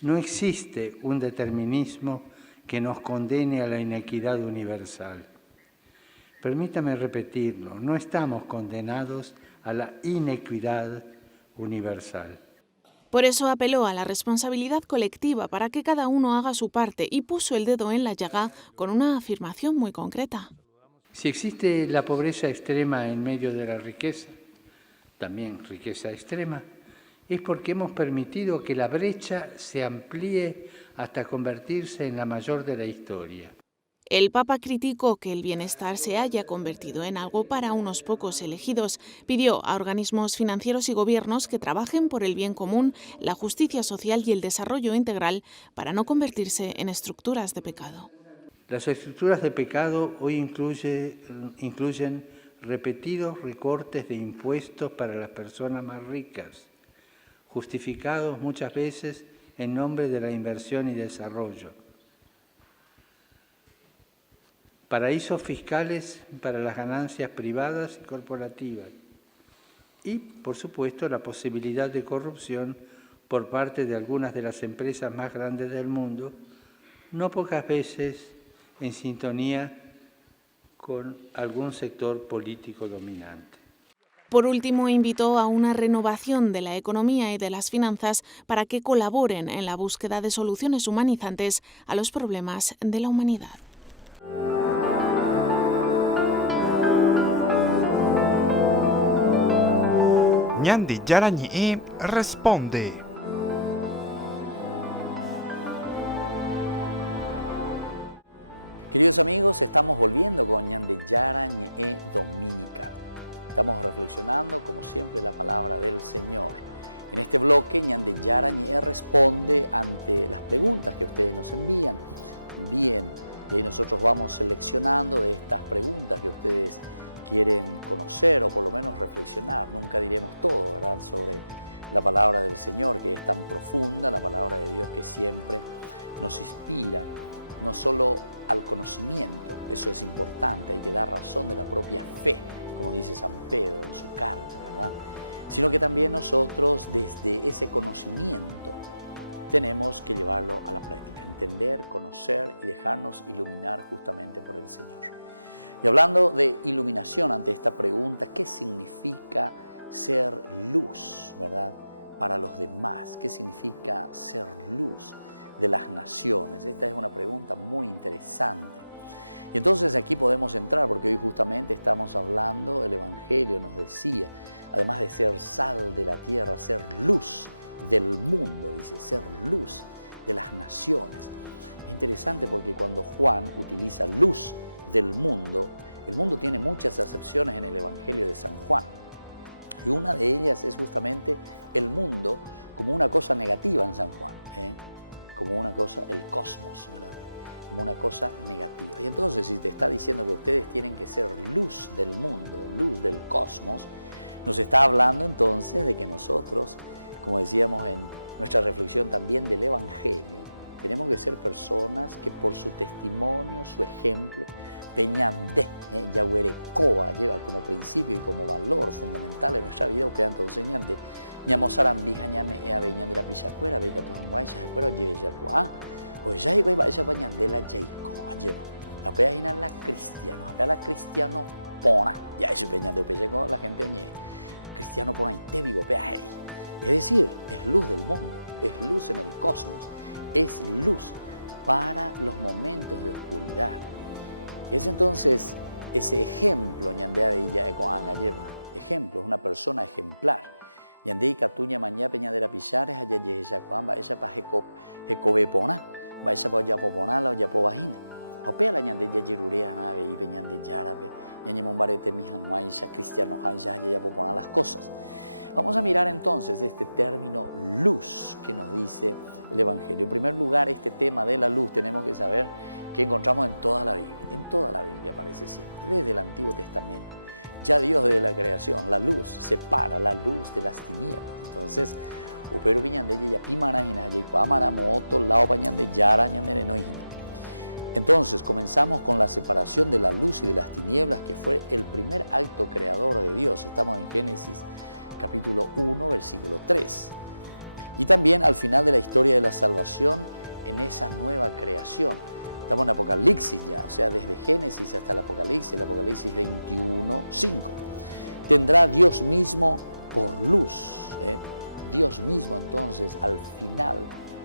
No existe un determinismo que nos condene a la inequidad universal. Permítame repetirlo, no estamos condenados a la inequidad universal. Por eso apeló a la responsabilidad colectiva para que cada uno haga su parte y puso el dedo en la llaga con una afirmación muy concreta. Si existe la pobreza extrema en medio de la riqueza, también riqueza extrema, es porque hemos permitido que la brecha se amplíe hasta convertirse en la mayor de la historia. El Papa criticó que el bienestar se haya convertido en algo para unos pocos elegidos. Pidió a organismos financieros y gobiernos que trabajen por el bien común, la justicia social y el desarrollo integral para no convertirse en estructuras de pecado. Las estructuras de pecado hoy incluyen repetidos recortes de impuestos para las personas más ricas, justificados muchas veces en nombre de la inversión y desarrollo. Paraísos fiscales para las ganancias privadas y corporativas. Y, por supuesto, la posibilidad de corrupción por parte de algunas de las empresas más grandes del mundo, no pocas veces en sintonía con algún sector político dominante. Por último, invitó a una renovación de la economía y de las finanzas para que colaboren en la búsqueda de soluciones humanizantes a los problemas de la humanidad. Ñandi Yarañe responde. Queridos amigos, estamos volviendo con Ñande Yarañe Dominical. Estamos reflexionando, como siempre, la palabra del Señor. En este bloque, Ñande Yarañe responde ante las preguntas que ustedes nos envían. Envíen, y ahí nosotros vamos seleccionando de estas preguntas que ustedes quieren conocer o por lo menos reflexionar. Nunca diremos todo, ¿verdad?, sobre la palabra del Señor, que es tan profunda, la palabra de Dios que siempre nos inspira, no solo al conocimiento, eso es importante, hay que dar razón de la propia fe, como dice San Pedro en su carta, ¿verdad?, sino que también nosotros desde ese conocimiento tenemos que llevarlo a la práctica, entender, conocer y dejarnos iluminar justamente por el Señor. Y hablando de iluminación ante esta pregunta, ¿qué significa ser luz, verdad, para los demás? ¿Qué significa ser luz de las naciones? Esta es una pregunta muy interesante. Y entonces aquí podemos entrar, porque hoy justamente estamos hablando, el Evangelio nos decía, además de ser sal de la tierra, ser luz del mundo, dice, ser luz de las naciones. Es interesante porque cuando Juan utiliza luz del mundo, el mundo tiene muchas acepciones en el Evangelio de San Juan. Y una de ellas es justamente el mundo como una cosa negativa en San Juan, como una cosa, el cosmos, ¿verdad?, como una cosa negativa. Y entonces, si te está diciendo que ustedes tienen que ser luz del mundo, luz del cosmos, nos está hablando entonces de que nosotros, como decíamos en nuestra reflexión también del Evangelio, tenemos que ser personas que por su testimonio, su ejemplo, peñandé, yahuerecoa, lleva como principio y como valor fundamental en nuestra vida, upea entonces ñande, ñamosaran bija ñame ea beñande la pichacuera, veiga tu hanguay, chacuera, lleve yacua, o ya igual va esa pañande la yaicoa, lleva, apea ina la cristiano, apea la cristiano pona, ya eso peñande, upea con la gente oñe, cristiano pona y te vigo, pea ahí. Es decir, es luz del mundo, es luz en el cosmos, es luz para los momentos de oscuridad. Es entonces ese ejemplo, ñandea de ella ecoanga lleva. Ejemplo, es una persona ejemplar. Ñandei catuña mañá peñadera pichares, allá yeja cuan, va ella pa jecobepona, va ella pa yapoponala o yapovagina. Opea la ñande ya yerurea nave y peñande yarabe, ñañemon barete mi hanguaisha, cristiano haisha, allá yapopona las cosas. Vamos a mirar entonces este término luz que nos dice el Evangelio. En primer lugar, este tema de la luz tenemos que saber que encontramos en toda la Biblia. En toda la Biblia aparece siempre, desde el Antiguo Testamento. Ya Dios desde la creación, la luz, separa la luz de las tinieblas. Entonces, upero piñande ya pimanajina, ya cuamara moto, lao pañande yara, ñande no. Entonces, comenzamos con la separación de la luz y de las tinieblas, que fue el primer acto creador de Dios. Estamos en Génesis capítulo 1, versículo 3. Y también al final de la historia de la salvación, en esa nueva creación. Estamos en Apocalipsis ya, o sea, desde Génesis hasta el Apocalipsis 21, 5. Tendrá Dios mismo por luz. Dios mismo entonces al final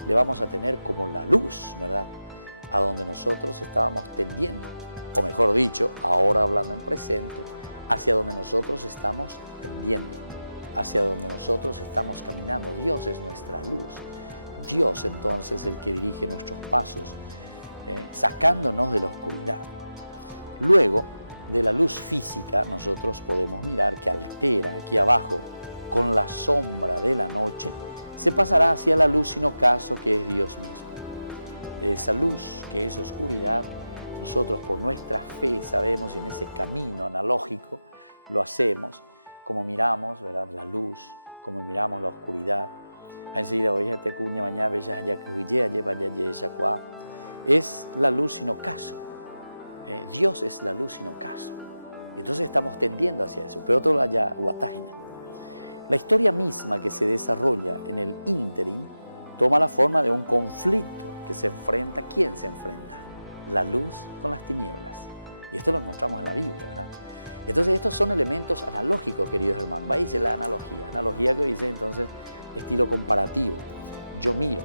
le vamos a tener como la luz, ¿verdad? A donde nosotros estábamos tendiendo, o mejor dicho, ahora hablando en presente, hacia donde nosotros estamos tendiendo, hacia donde nosotros estamos caminando. Dios es nuestra luz. Dios entonces es el que dirige nuestros pasos, sacándonos de la oscuridad. Luego, de la luz física, nosotros podemos mirar que altera aquí abajo con la sombra de la noche, se pasará hacia la luz sin ocaso que es Dios mismo. De esa luz que es oscuridad, nosotros por nuestra fe sabemos, y en ese camino analógico lo hacemos, como miramos, ¿verdad?, la luz, como miramos la oscuridad. Enseguida voy a te cuña mañana es la luz sin ocaso. Dios es la luz sin ocaso. Y entonces estamos tendiendo hacia eso. Pero todo allá guatágina. La historia misma que se desarrolla en el ínterin toma la forma de un conflicto que se enfrenta. ¿Quién se enfrenta? La luz con las tinieblas. Y esto lo encontramos en la Biblia, ¿verdad? Entonces estos son elementos analógicos, queridos hermanos. Va a decir la analogía que dice entonces estilo comparativo. Yo miro,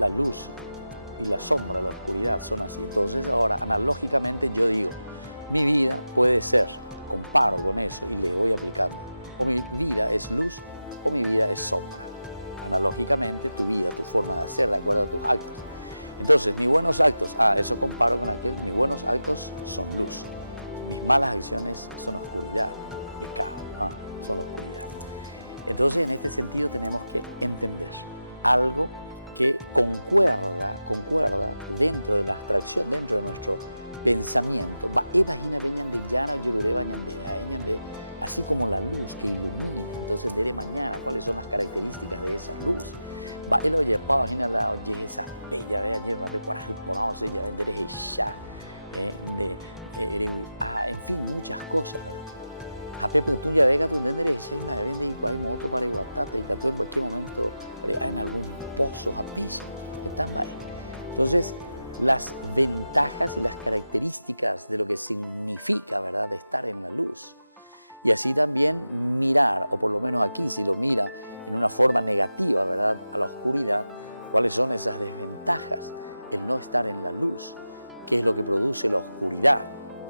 la luz y la sombra, la oscuridad son así. Entonces ahora analógicamente yo digo, mi vida puede ser, comparo con eso y le voy aplicando, o mi vida es luz o mi vida es sombra. Analógicamente tu vida, tu forma de hacer de acuerdo a tus actos. Entonces mis buenos actos, eso comparo con aquel, mis buenos actos son luz. Mis malas acciones son oscuridad, pecado, son oscuridad. Entonces, en este sentido tenemos que entender algo que concuerda dentro de la abstracción, dentro de nuestro pensamiento. Así como la luz que ilumina. Entonces, veré mañana cuáles son las características de esa luz. En fin, muchas cosas, en cualquier momento en algún pozo, entonces las ventajas y las características de lo que significa, ¿verdad?, de estar en la luz. Y así también mirar, o por lo menos aquí si lo mira en una forma negativa, ¿verdad?, a la oscuridad, cuáles son esas desventajas, el no estar en la luz, qué es lo que produce la oscuridad,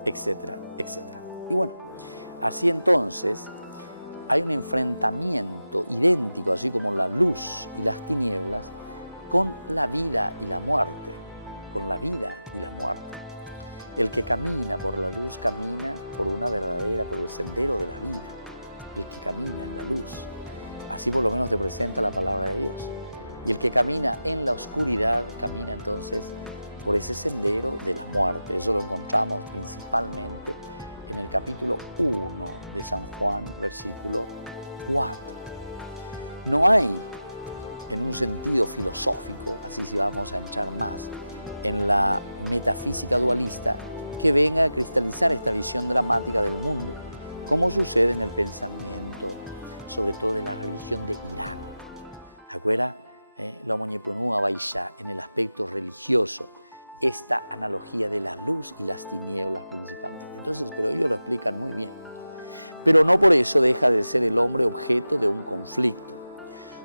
etcétera, etcétera. Y bueno, así entonces hay un enfrentamiento idéntico, así como la luz y las tinieblas, con la vida y la muerte, con la vida y la muerte. El que camina por la luz camina por el sendero de la vida, el que camina en la luz. Así por lo menos te presenta la palabra de Dios. Y el que camina en la oscuridad camina entonces por ese sendero de la muerte. Eso lo encontramos principalmente en el capítulo 1 de San Juan, versículo 4. No hay, en un sentido filosófico, así si vamos a entrar más, en la metafísica dualista, que venga a cristalizar esta visión dramática del mundo, como sucede en el pensamiento, sobre todo de la religión de Irán. ¿Acuerda? La Moñepunúa Baisha, en el aspecto religioso, esta analogía de la luz y las tinieblas principalmente. Entonces, pero ellos lo explican muy bien. Pero no por eso deja de ser el hombre objeto de un conflicto.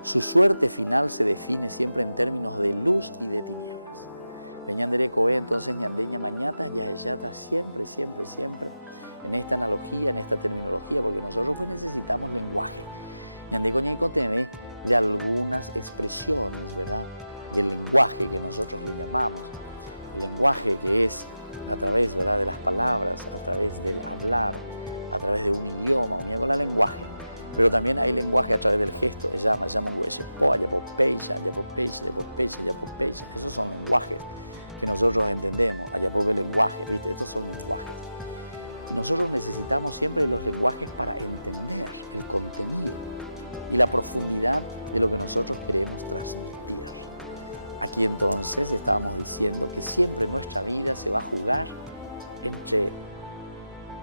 Su suerte final se define siempre en términos de luz y de tinieblas. Ñandere Coe, entonces ñandeña mañata, yayata, siempre, siempre, siempre, en esta analogía, en esta terminología, porque nosotros pues necesitamos lenguaje. Ñande Coñeco teme de algunas expresiones, ¿verdad? Del lenguaje que nosotros le llamamos. El lenguaje que es a través, ¿verdad?, de las palabras, a través del hablar, a través de un idioma, un con el lenguaje. Pero también hay lenguaje a través del gesto. Llama un hueso, esos son lenguajes que nosotros entendemos. Ayapobe lenguaje, ¿viste? Estos son lenguajes. Nosotros necesitamos siempre los lenguajes para entender el contenido y la profundidad de lo que nosotros queremos transmitir. Aquí entonces estábamos diciendo que siempre nuestra vida se va a jugar entre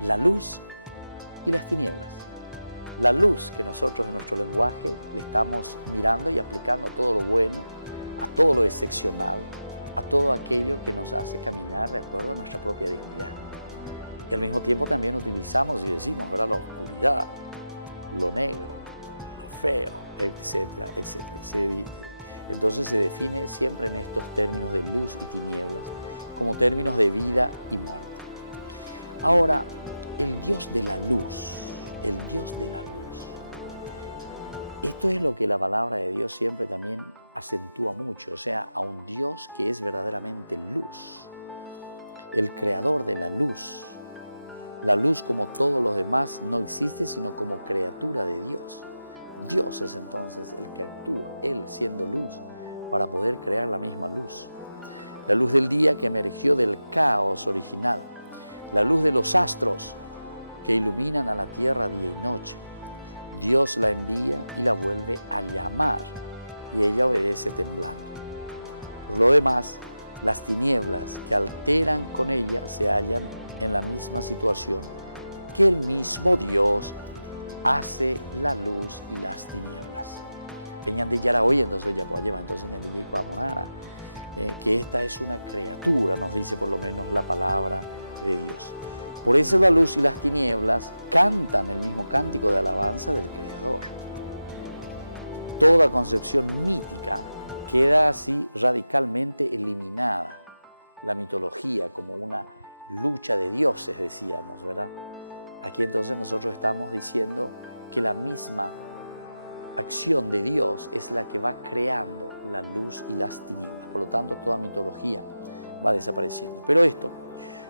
la luz y las tinieblas. La luz que nosotros en nuestro lenguaje le estamos mirando y aplicando a todo lo bueno, a todo lo excepcional, a todo aquello que nos hace caminar de acuerdo a nuestra propia dignidad. Y al mismo tiempo también utilizamos y decimos, ¿verdad?, la oscuridad, lo negro, lo feo, etcétera, etcétera. Entonces se define siempre en estos términos de luz y tinieblas, como términos de vida y muerte. Ahora, el Dios de la luz, el Dios de la luz. Esto es lo que la palabra de Dios siempre también acentúa mucho, o sea, a un Dios que es verdaderamente luz, el creador de la luz. La luz, como todos los demás, no existe sino como criatura de Dios. Dios es entonces el que actúa, Él siendo luz, para poder crear la misma luz. La luz del día que emergió del caos original, la luz de los astros que iluminan a la tierra día y noche. Dios la envía y la vuelve a llamar y ella obedece temblando. Por lo demás, las tinieblas que alteran con ella se hallan en la misma situación que el mismo Dios hace la luz y las tinieblas. Peñan Yara hoy, entonces ya puede llevar, entonces que esta es una criatura, nos dice por lo menos la palabra de Dios. Por eso la luz y las tinieblas cantan el mismo cántico de alabanza del Creador. Toda concepción mítica queda así radicalmente eliminada. La mitología como una lucha de dioses, decíamos, ¿verdad? Aquí entonces nosotros estamos diciendo que la misma acción de Dios es la que va creando la luz y las tinieblas. Por lo tanto, toda mitología va desapareciendo. Pero esto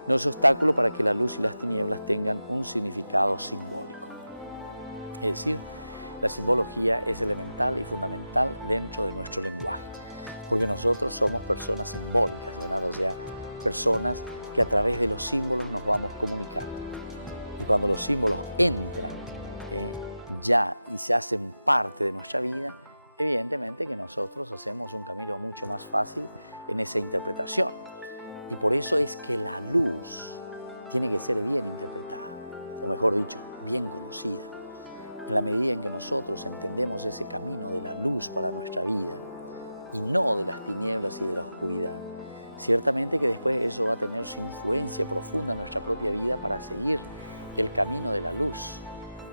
no es obstáculo para que la luz y las tinieblas tengan un significado simbólico. Es decir, la simbología es elemental y fundamental dentro de nuestro lenguaje, porque nosotros somos personas simbólicas, ¿verdad? O sea, personas que a través de los símbolos nos vamos comunicando. Y cuando los símbolos entran ya y se hacen parte de nuestra vida, evidentemente que nosotros hacemos un camino mucho más fácil en esa interpretación. Y por eso es que la luz tiene que ser bien interpretada, o mejor dicho, bien conocida. En la medida en que nosotros entendemos ese camino de la luz para nuestra vida y no de las tinieblas y de la oscuridad, ciertamente que después eso va a tener su influencia profunda en nuestra propia vida para seguir el camino de la luz,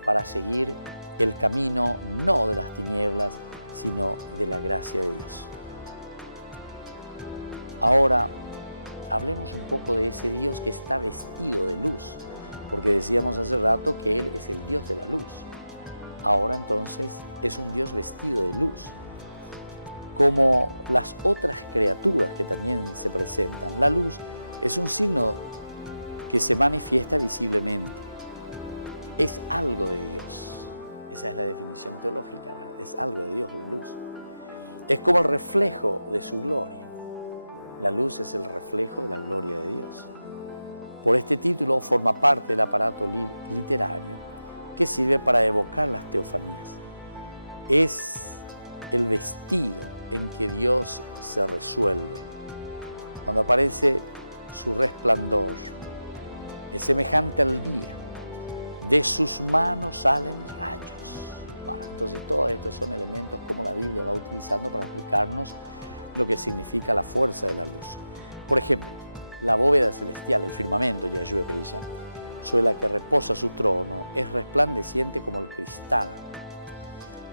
para seguir el camino no de las tinieblas, sino de la gracia de Dios. Ahora, hablemos un poco de ese Dios que está vestido de luz, porque decíamos hace rato que Él es el Dios de la luz. Ahora entonces es un Dios vestido de luz. Como las otras criaturas que también se presentan, la luz es un signo que se manifiesta visiblemente. Es algo de Dios. Esa es la definición teológica, ¿verdad? Es algo de Dios, la luz. Es como el reflejo de su gloria. La luz es el reflejo de la gloria de Dios. Por este título forma parte del aparato literario que sirve para evocar las teofanías. Es el vestido en que Dios se resuelve. Cuando aparece su resplandor, es semejante al día, de sus manos salen rayos. Bueno, entonces todos estos son elementos como la Biblia va utilizando para explicarnos lo que significa la fuerza de la luz. Por ejemplo, la bóveda celestial, el firmamento, Yahshua Perisha, sobre la que reposa su trono, es resplandeciente como el cristal.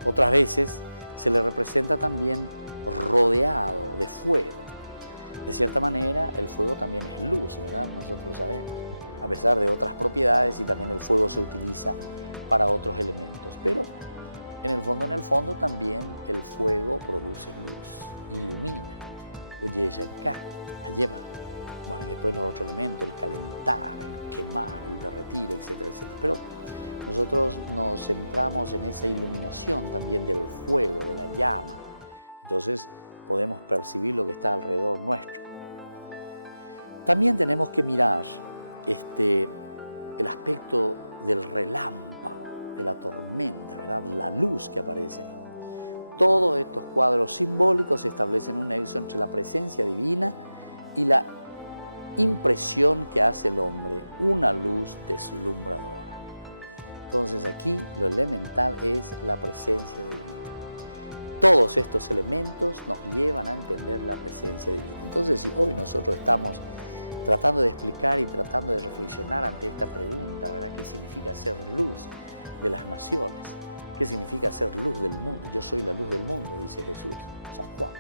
Otras veces se le representa también rodeado de fuego. De cierta manera, el fuego también es luz, ¿verdad? Nosotros lo sabemos, a pesar de otras propiedades, y también el fuego se utiliza para otros elementos. Pero en el fondo también el fuego produce luz, ilumina. Oye, acá, lleva. Bueno, y después los otros elementos, el calentar, el quemar, el derretir, etcétera, etcétera. Pero nosotros nos centramos en esa iluminación también del fuego, de la llama. Entonces podemos percibir lo que está alrededor nuestro. También tenemos que mirar el aspecto del relámpago, de la tormenta, ¿verdad? La luz que aparece ahí. Todos estos cuadros simbólicos establecen un nexo entre la presencia divina y la impresión que hace el hombre, una luz deslumbradora. Entonces aquí lo elemental es la presencia divina. Todos estos elementos nos llevan a entender la presencia divina. Entonces, si hoy nosotros estamos tratando de explicar y tratando de reflexionar ante esta pregunta, ¿verdad? ¿Qué significa ser luz de las naciones? ¿Qué significa ser luz del mundo? Yo soy la luz del mundo, dice Jesús, San Juan.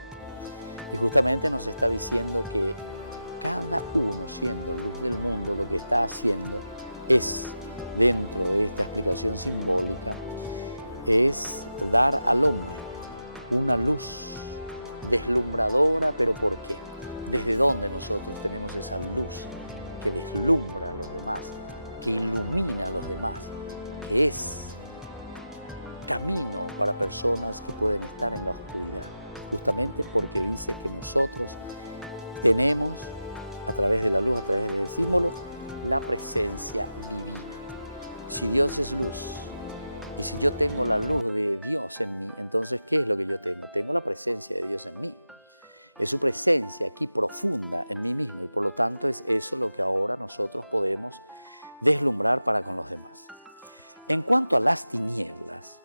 Y justamente nos está diciendo que cada uno, siendo luz del mundo, lo que está haciendo es, dentro de esta explicación simbólica, es dar al hombre una luz deslumbradora. ¿Pero por qué? ¿Desde dónde nosotros tenemos esa luz que deslumbra a los demás, que ilumina a los demás, que es camino para personas que pueden estar en la oscuridad? Justamente porque dice que nosotros tenemos, a través de la luz, a través del símbolo, la presencia divina. Si Dios es luz, y si yo tengo la luz de Dios en mí, entonces, ¿qué es lo que yo tengo? Tengo la presencia de Dios en mí. Es su presencia aquí profunda en mí mismo, y por lo tanto es eso lo que ahora nosotros podemos deslumbrar para con los demás. En cuanto a las tinieblas,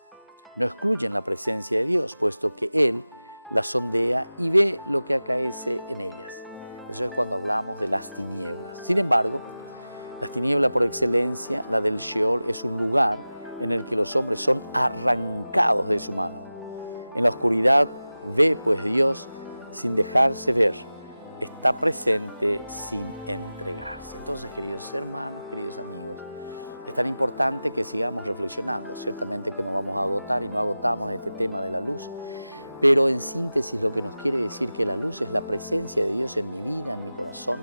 no excluyen la presencia de Dios, puesto que Él las sondea y ve lo que acaece en ellas. Eso es cuando hablamos de las tinieblas. Sin embargo, las tinieblas por excelencia, la del Sheol, es un lugar en el que los hombres son arrancados de su mano. En la oscuridad ve pues Dios sin dejarse ver, está presente sin entregarse. Entonces, queridos hermanos, queridos amigos, es tan importante que sigamos reflexionando. Ciertamente que no vamos a agotar y no agotamos este tema de la luz, pero en síntesis lo que nos quiere decir que la luz es la presencia de Dios en mi vida, en mi corazón,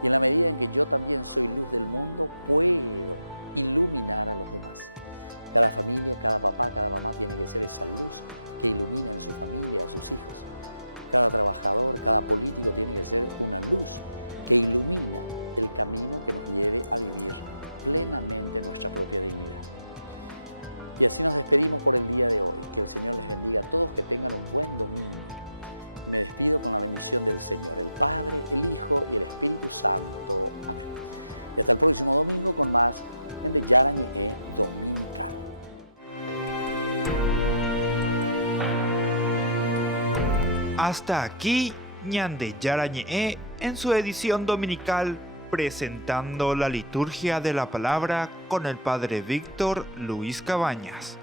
y en la medida en que yo también soy luz del mundo, puedo iluminar a los demás. Cada familia, cada papá, cada mamá tiene que ser esa luz que ilumina en su familia, a sus hijos. Cada trabajador, cada político tiene que ser una luz que ilumina el camino que nos lleve a vivir plenamente nuestra propia dignidad. Y así nos despedimos por el día de hoy. Que el Señor les bendiga a todos, que tengan un buen domingo. Me despido con la bendición del Señor, el Padre, el Hijo y el Espíritu Santo. Amén. Y hasta el próximo domingo con más en de Yarañe Dominical. Hasta aquí, Ñande Yarañe en su edición dominical, presentando la liturgia de la palabra con el Padre Víctor Luis Cabañas.